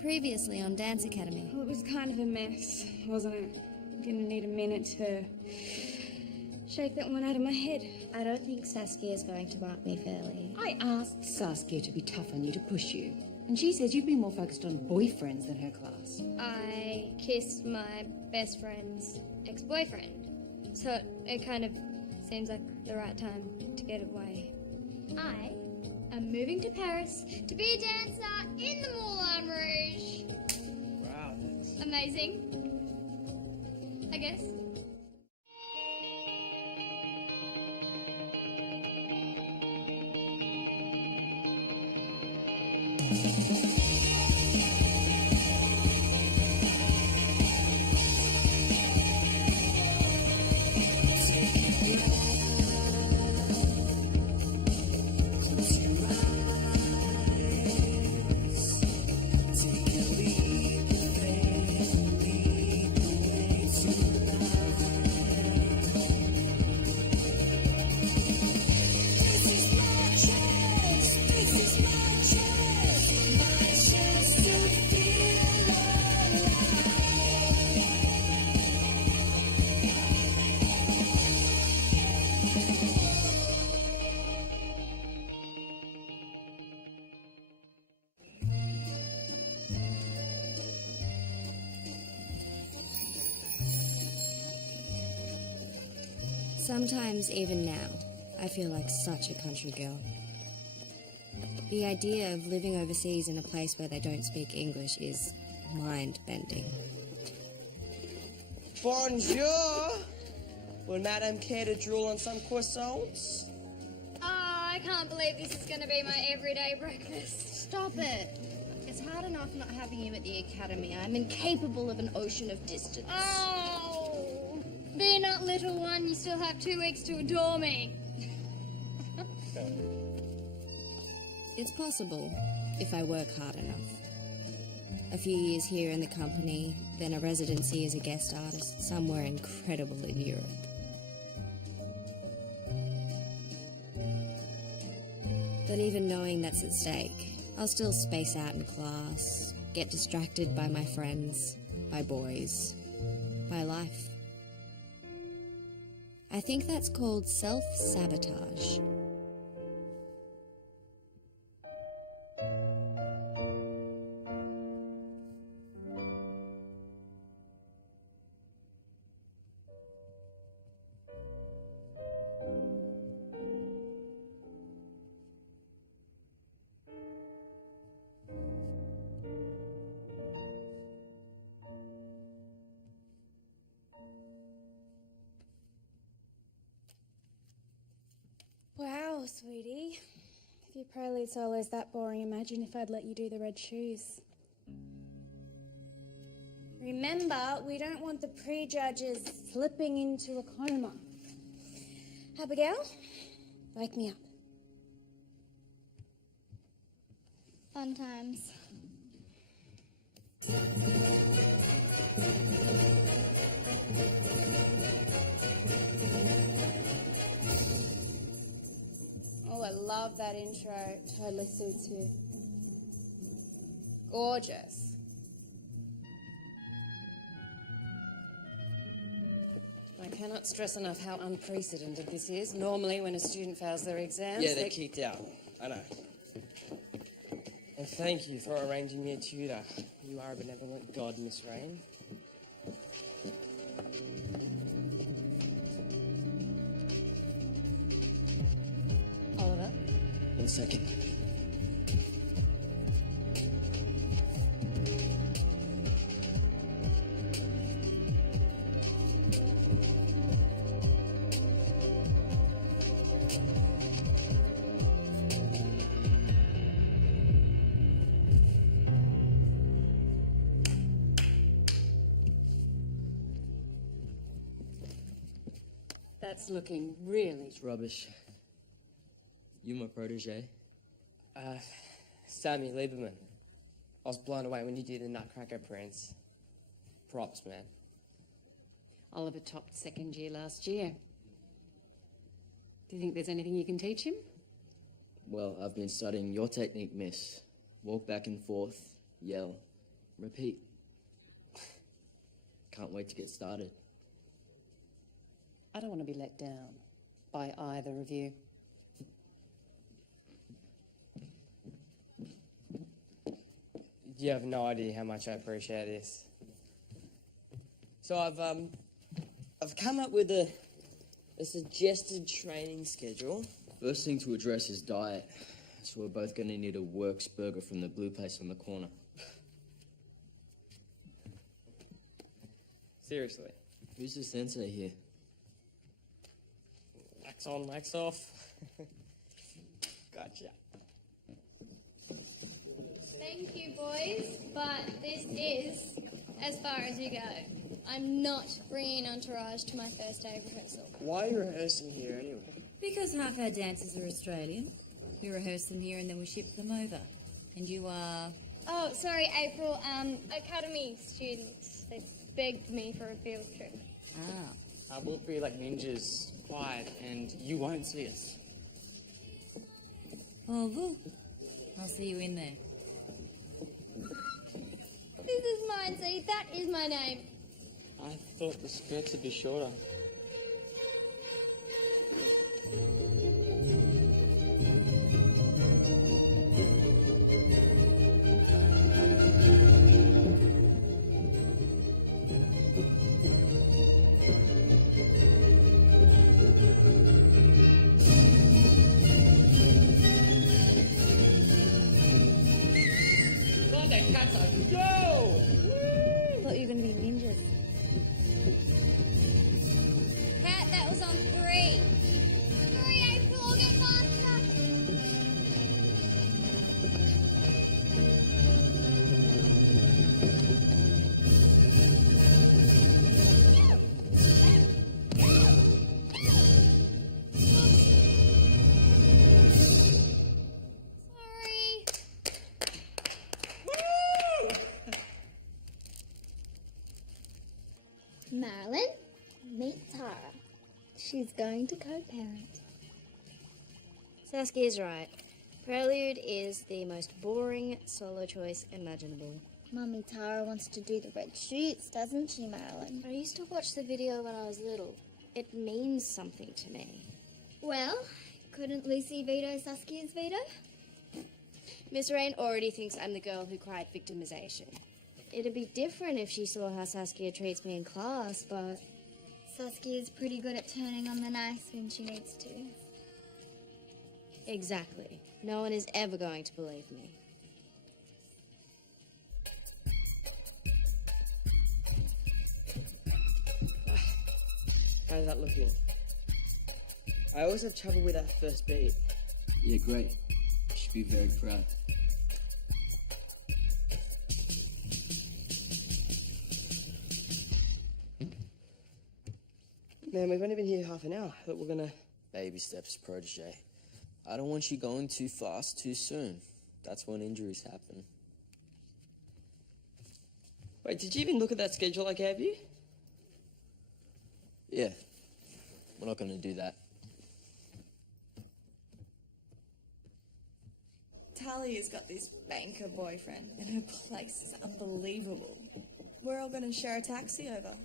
Previously on Dance Academy. Well, it was kind of a mess, wasn't it? I'm gonna need a minute to shake that one out of my head. I don't think Saskia's going to mark me fairly. I asked Saskia to be tough on you, to push you. And she says you've been more focused on boyfriends than her class. I kissed my best friend's ex-boyfriend. So it kind of seems like the right time to get away. I am moving to Paris to be a dancer in the Moulin Rouge. Wow, that's... Amazing, I guess. Sometimes, even now, I feel like such a country girl. The idea of living overseas in a place where they don't speak English is mind-bending. Bonjour! Would Madame care to drool on some croissants? Oh, I can't believe this is going to be my everyday breakfast. Stop it! It's hard enough not having you at the academy. I'm incapable of an ocean of distance. Oh, fear not, little one. You still have 2 weeks to adore me. It's possible, if I work hard enough. A few years here in the company, then a residency as a guest artist somewhere incredible in Europe. But even knowing that's at stake, I'll still space out in class, get distracted by my friends, by boys, by life. I think that's called self-sabotage. Wow, sweetie. If your prelude solo is that boring, imagine if I'd let you do the red shoes. Remember, we don't want the prejudges slipping into a coma. Abigail, wake me up. Fun times. Oh, I love that intro. Totally suits you. Gorgeous. I cannot stress enough how unprecedented this is. Normally, when a student fails their exams... Yeah, they're kicked out. I know. And thank you for arranging me a tutor. You are a benevolent god, Miss Rain. Oliver? 1 second. That's looking really... It's rubbish. You my protege? Sammy Lieberman. I was blown away when you did the Nutcracker Prince. Props, man. Oliver topped second year last year. Do you think there's anything you can teach him? Well, I've been studying your technique, miss. Walk back and forth, yell, Repeat. Can't wait to get started. I don't want to be let down by either of you. You have no idea how much I appreciate this. So I've come up with a suggested training schedule. First thing to address is diet. So we're both going to need a Works burger from the blue place on the corner. Seriously. Who's the sensei here? Wax on, wax off. Gotcha. Thank you, boys, but this is as far as you go. I'm not bringing Entourage to my first day of rehearsal. Why are you rehearsing here anyway? Because half our dancers are Australian. We rehearse them here and then we ship them over. And you are... Oh, sorry, April. Academy students. They begged me for a field trip. Ah. We'll be like ninjas, quiet, and you won't see us. Au revoir. I'll see you in there. This is mine, see? That is my name. I thought the skirts would be shorter. Thought you were going to be ninjas. Cat, that was on 3. Hurry, April, I'll get faster. Sorry. Marilyn, meet Tara. She's going to co-parent. Saskia's right. Prelude is the most boring solo choice imaginable. Mummy Tara wants to do the red shoots, doesn't she, Marilyn? I used to watch the video when I was little. It means something to me. Well, couldn't Lucy veto Saskia's veto? Miss Rain already thinks I'm the girl who cried victimization. It'd be different if she saw how Saskia treats me in class, but... Saskia's pretty good at turning on the knife when she needs to. Exactly. No one is ever going to believe me. How's that looking? I always have trouble with that first beat. Yeah, great. You should be very proud. Man, we've only been here half an hour. I thought we're gonna... Baby steps, protege. I don't want you going too fast too soon. That's when injuries happen. Wait, did you even look at that schedule I gave you? Yeah. We're not going to do that. Talia's got this banker boyfriend, and her place is unbelievable. We're all going to share a taxi over.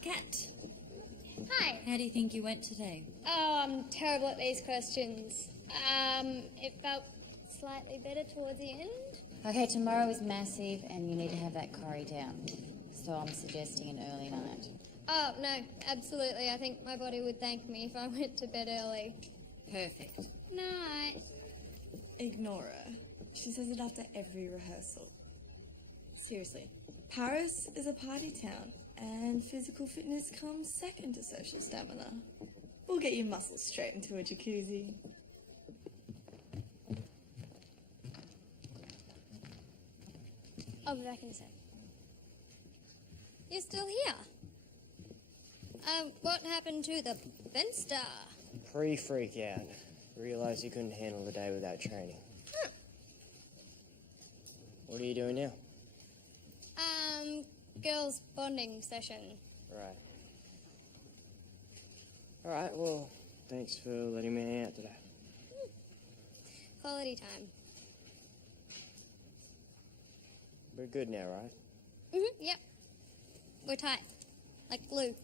Kat, Hi. how do you think you went today? Oh, I'm terrible at these questions. It felt slightly better towards the end. Okay, tomorrow is massive and you need to have that curry down. So I'm suggesting an early night. Oh, no, absolutely. I think my body would thank me if I went to bed early. Perfect. Night. Ignore her. She says it after every rehearsal. Seriously, Paris is a party town, and physical fitness comes second to social stamina. We'll get your muscles straight into a jacuzzi. I'll be back in a sec. You're still here? What happened to the Fenster? Pre-freak out. Realised you couldn't handle the day without training. Huh. What are you doing now? Girls' bonding session. Right. Alright, well, thanks for letting me hang out today. Quality time. We're good now, right? Yep. We're tight. Like glue.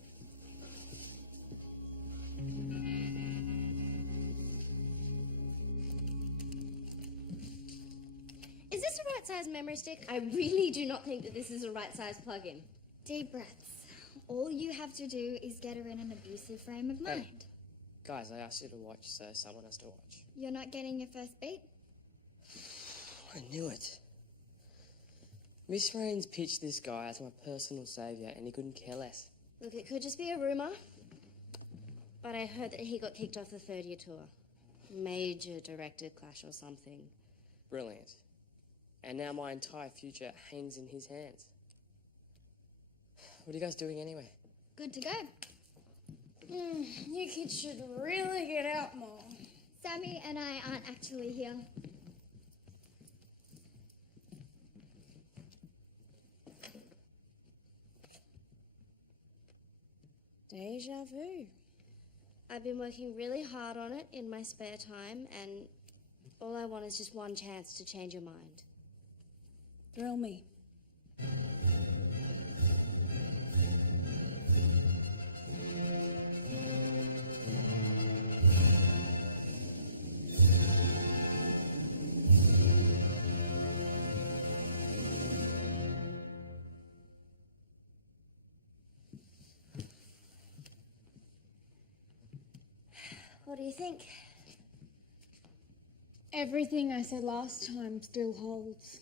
Is this the right size memory stick? I really do not think that this is the right size plug-in. Deep breaths. All you have to do is get her in an abusive frame of mind. Guys, I asked you to watch, so someone has to watch. You're not getting your first beat? I knew it. Miss Raines pitched this guy as my personal saviour, and he couldn't care less. Look, it could just be a rumour, but I heard that he got kicked off the third year tour. Major director clash or something. Brilliant. And now my entire future hangs in his hands. What are you guys doing anyway? Good to go. You kids should really get out more. Sammy and I aren't actually here. Deja vu. I've been working really hard on it in my spare time, and all I want is just one chance to change your mind. Thrill me. What do you think? Everything I said last time still holds.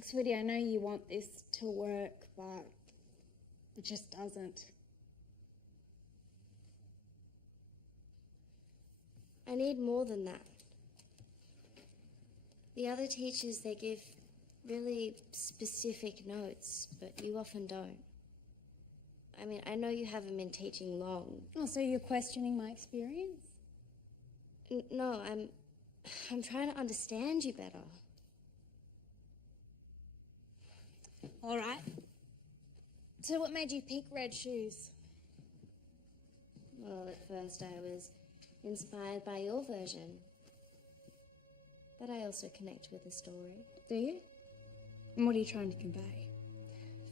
Sweetie, I know you want this to work, but it just doesn't. I need more than that. The other teachers, they give really specific notes, but you often don't. I mean, I know you haven't been teaching long. Oh, so you're questioning my experience? No, I'm trying to understand you better. All right. So what made you pick red shoes? Well, at first I was inspired by your version. But I also connect with the story. Do you? And what are you trying to convey?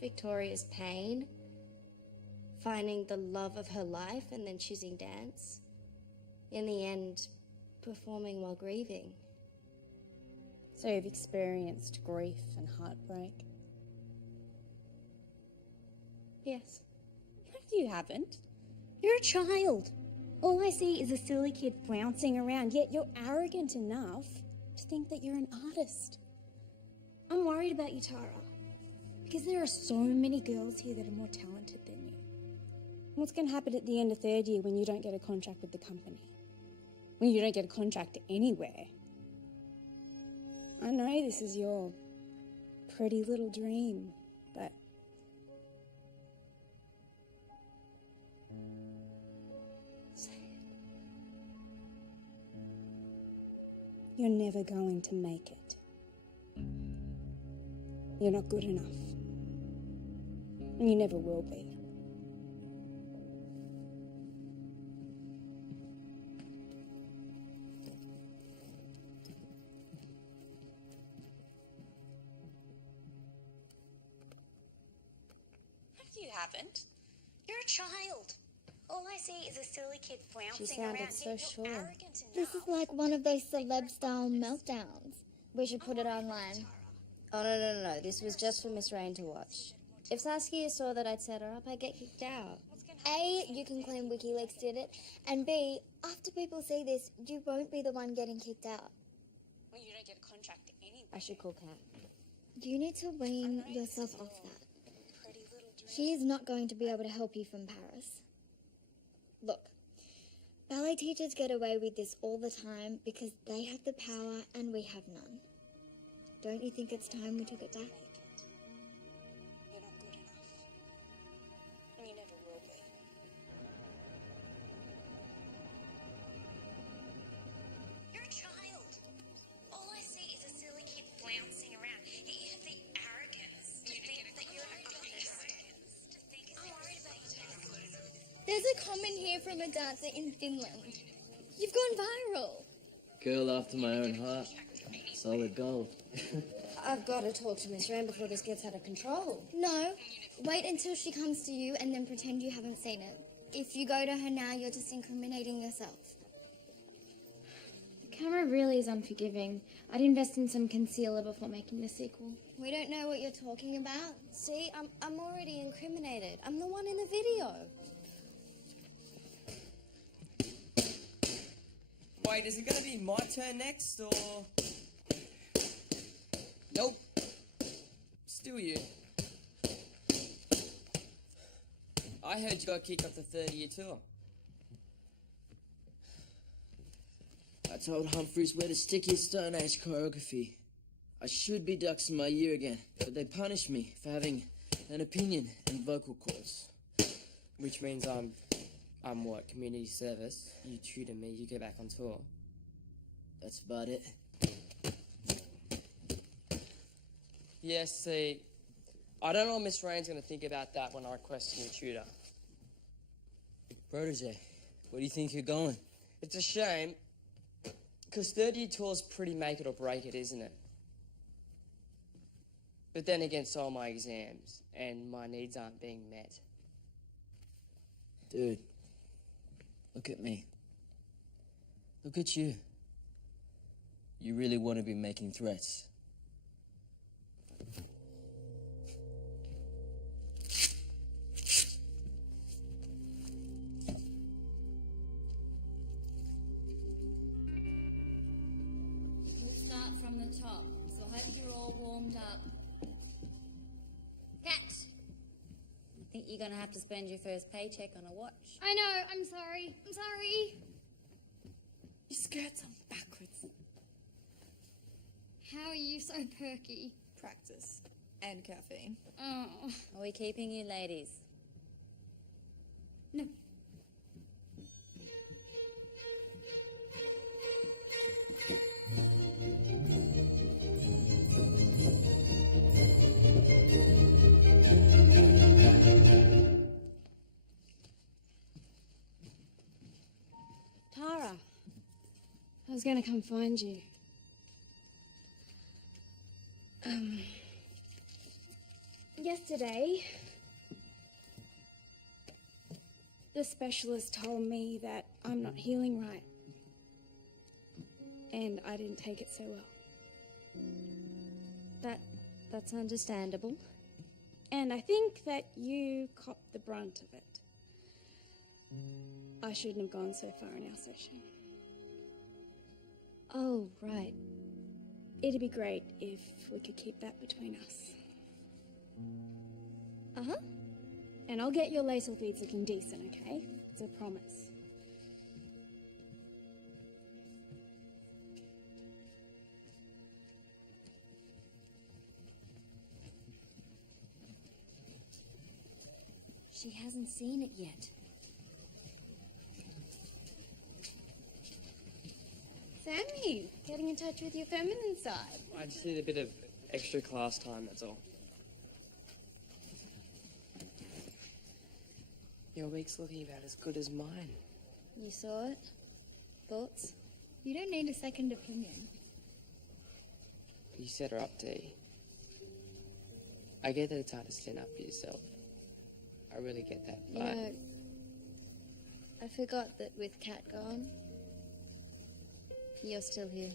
Victoria's pain, finding the love of her life and then choosing dance. In the end, performing while grieving. So you've experienced grief and heartbreak? Yes. No, you haven't. You're a child. All I see is a silly kid flouncing around, yet you're arrogant enough to think that you're an artist. I'm worried about you, Tara, because there are so many girls here that are more talented than you. What's going to happen at the end of third year when you don't get a contract with the company? When you don't get a contract anywhere? I know this is your pretty little dream, but say it. You're never going to make it. You're not good enough. And you never will be. You haven't. You're a child. All I see is a silly kid flouncing She sounded around. so sure. This is like one of those celeb-style meltdowns. We should put it online. Oh, no. This was just for Miss Rain to watch. If Saskia saw that I'd set her up, I'd get kicked out. A, you can claim WikiLeaks did it, and B, after people see this, you won't be the one getting kicked out. Well, you don't get a contract anyway. I should call Kat. You need to wean yourself off that. She is not going to be able to help you from Paris. Look, ballet teachers get away with this all the time because they have the power and we have none. Don't you think it's time we took it back? You're not good enough. And you never will be. You're a child. All I see is a silly kid flouncing around. Yet you have the arrogance to think that you're an artist. I'm worried about you. There's a comment here from a dancer in Finland. You've gone viral. Girl after my own heart. Solid gold. I've got to talk to Miss Rand before this gets out of control. No, wait until she comes to you and then pretend you haven't seen it. If you go to her now, you're just incriminating yourself. The camera really is unforgiving. I'd invest in some concealer before making the sequel. We don't know what you're talking about. See, I'm already incriminated. I'm the one in the video. Wait, is it going to be my turn next, or...? Nope. Still you. I heard you got kicked off the third-year tour. I told Humphreys where to stick his Stone Age choreography. I should be ducks in my year again, but they punished me for having an opinion and vocal cords. Which means I'm what, community service? You tutor me, you get back on tour. That's about it. Yes, see, I don't know what Miss Rain's going to think about that when I request a new tutor. Protege, where do you think you're going? It's a shame, because third-year tour's pretty make it or break it, isn't it? But then again, so are my exams, and my needs aren't being met. Dude, look at me. Look at you. You really want to be making threats. We'll start from the top, so I hope you're all warmed up. Cat! I think you're going to have to spend your first paycheck on a watch. I know, I'm sorry. I'm sorry. Your skirt's on backwards. How are you so perky? Practice. And caffeine. Oh. Are we keeping you ladies? No. Tara, I was going to come find you. Yesterday, the specialist told me that I'm not healing right. And I didn't take it so well. That's understandable. And I think that you copped the brunt of it. I shouldn't have gone so far in our session. Oh, right. It'd be great if we could keep that between us. Uh-huh. And I'll get your lace beads looking decent, okay? It's a promise. She hasn't seen it yet. Sammy, getting in touch with your feminine side. I just need a bit of extra class time, that's all. Your week's looking about as good as mine. You saw it? Thoughts? You don't need a second opinion. You set her up, Dee. I get that it's hard to stand up for yourself. I really get that, but... You know, I forgot that with Kat gone, you're still here.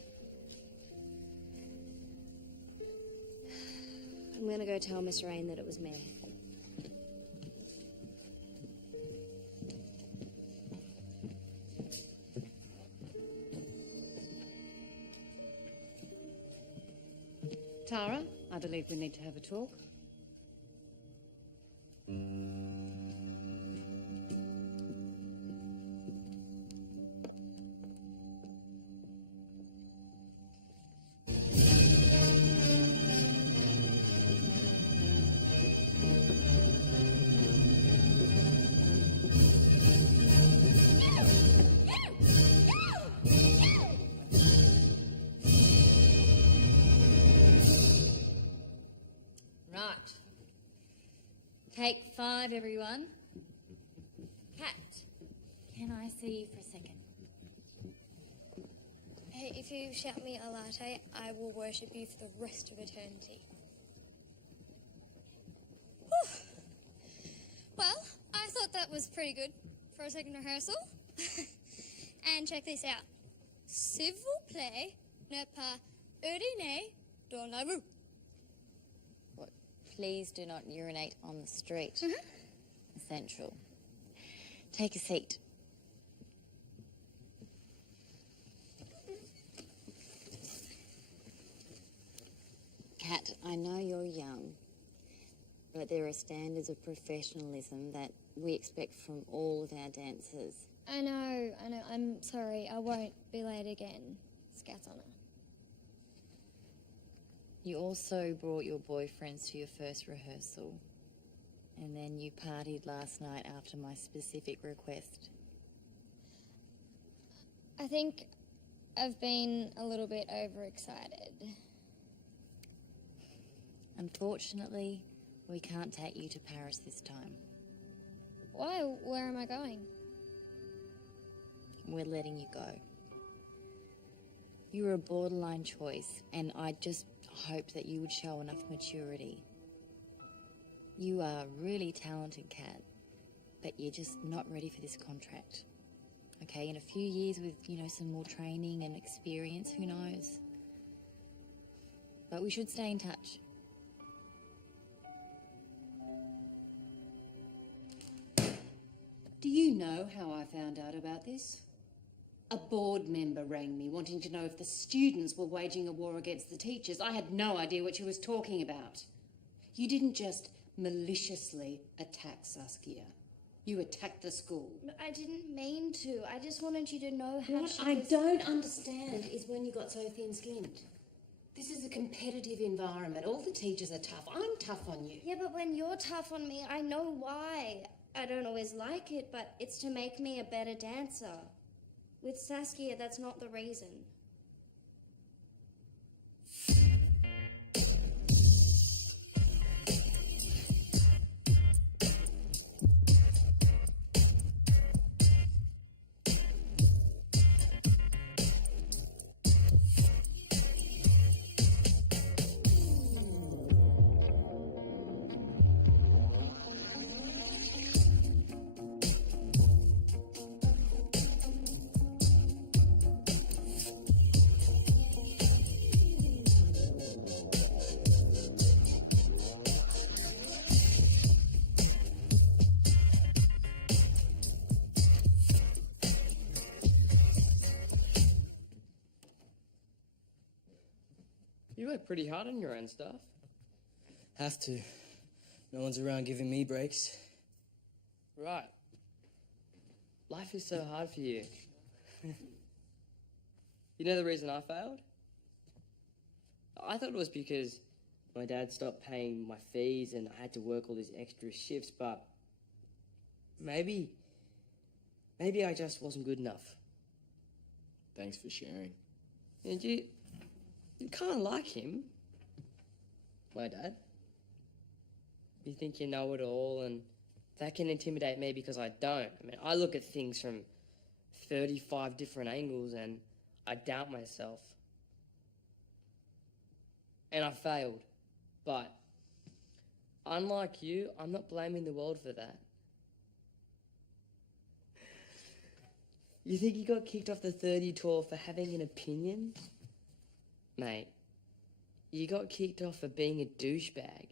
I'm gonna go tell Miss Rain that it was me. Tara, I believe we need to have a talk. Right. Take 5, everyone. Cat, can I see you for a second? Hey, if you shout me a latte, I will worship you for the rest of eternity. Whew. Well, I thought that was pretty good for a second rehearsal. And check this out. S'il vous plaît, ne pas uriner dans la rue. What? Please do not urinate on the street. Essential. Take a seat. Kat, I know you're young, but there are standards of professionalism that we expect from all of our dancers. I know. I'm sorry. I won't be late again. Scout's honour. You also brought your boyfriends to your first rehearsal, and then you partied last night after my specific request. I think I've been a little bit overexcited. Unfortunately, we can't take you to Paris this time. Why? Where am I going? We're letting you go. You were a borderline choice, and I just hoped that you would show enough maturity. You are really talented, Kat, but you're just not ready for this contract. Okay, in a few years with, some more training and experience, who knows? But we should stay in touch. Do you know how I found out about this? A board member rang me wanting to know if the students were waging a war against the teachers. I had no idea what she was talking about. You didn't just maliciously attack Saskia. You attacked the school. I didn't mean to. I just wanted you to know how What she I was... don't understand is when you got so thin-skinned. This is a competitive environment. All the teachers are tough. I'm tough on you. Yeah, but when you're tough on me, I know why. I don't always like it, but it's to make me a better dancer. With Saskia, that's not the reason. You work pretty hard on your own stuff. Have to. No one's around giving me breaks. Right. Life is so hard for you. You know the reason I failed? I thought it was because my dad stopped paying my fees and I had to work all these extra shifts, but maybe I just wasn't good enough. Thanks for sharing. And you can't like him, my dad. You think you know it all, and that can intimidate me because I don't. I mean, I look at things from 35 different angles and I doubt myself. And I failed. But unlike you, I'm not blaming the world for that. You think you got kicked off the 30 tour for having an opinion? Mate, you got kicked off for being a douchebag.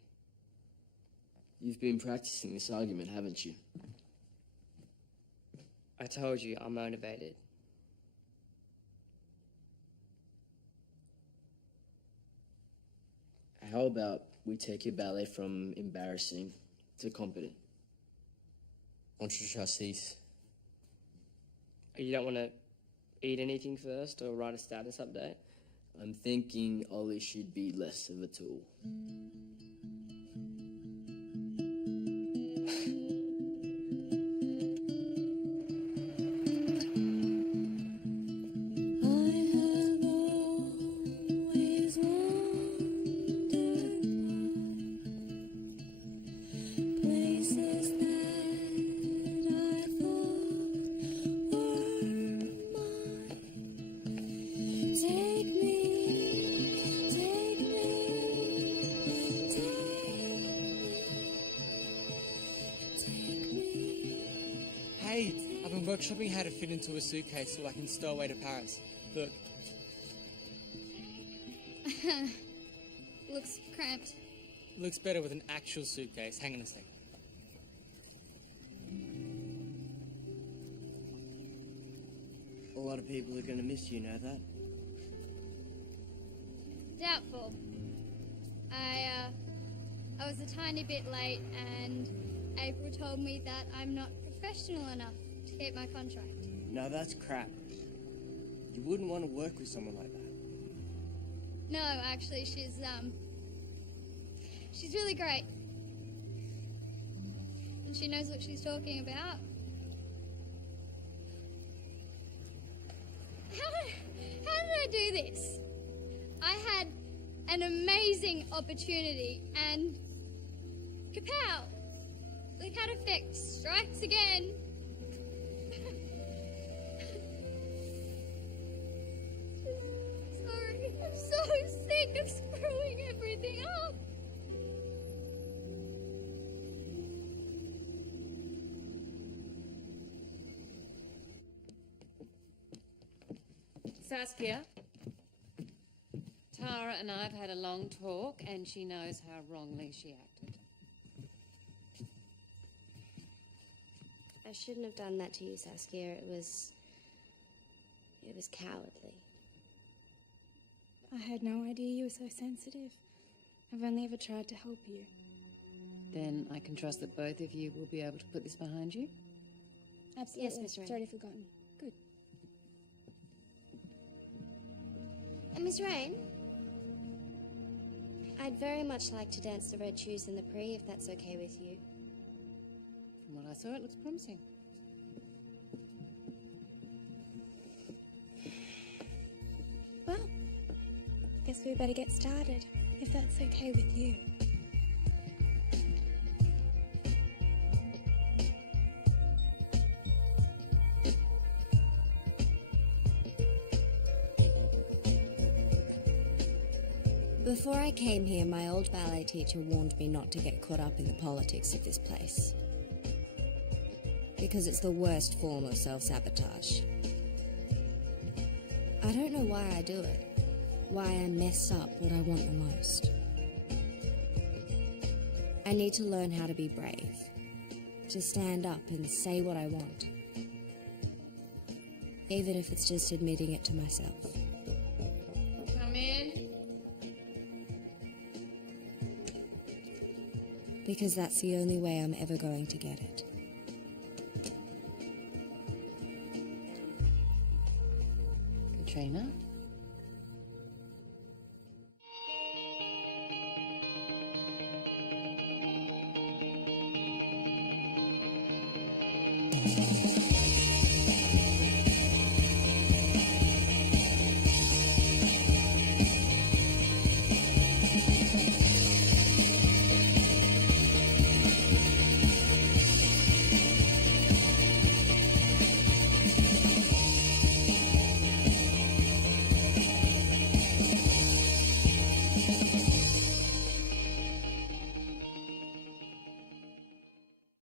You've been practicing this argument, haven't you? I told you, I'm motivated. How about we take your ballet from embarrassing to competent? Entre trustees. You don't want to eat anything first or write a status update? I'm thinking Ollie should be less of a tool. workshopping how to fit into a suitcase so I can stow away to Paris. Look, Looks cramped. looks better with an actual suitcase. Hang on a sec. A lot of people are going to miss you, know that? Doubtful. I was a tiny bit late, and April told me that I'm not professional enough to keep my contract. No, that's crap. You wouldn't want to work with someone like that. No, actually, she's really great. And she knows what she's talking about. How did I do this? I had an amazing opportunity, and kapow! The cat effect strikes again. Sorry, I'm so sick of screwing everything up. Saskia, Tara and I have had a long talk, and she knows how wrongly she acted. I shouldn't have done that to you, Saskia. It was cowardly. I had no idea you were so sensitive. I've only ever tried to help you. Then I can trust that both of you will be able to put this behind you? Absolutely. Yes, Miss Wren. It's already forgotten. Good. And Miss Rain, I'd very much like to dance the Red Shoes in the Prix, if that's okay with you. From what I saw, it looks promising. Well, guess we better get started, if that's okay with you. Before I came here, my old ballet teacher warned me not to get caught up in the politics of this place. Because it's the worst form of self-sabotage. I don't know why I do it. Why I mess up what I want the most. I need to learn how to be brave. To stand up and say what I want. Even if it's just admitting it to myself. Come in. Because that's the only way I'm ever going to get it. Katrina?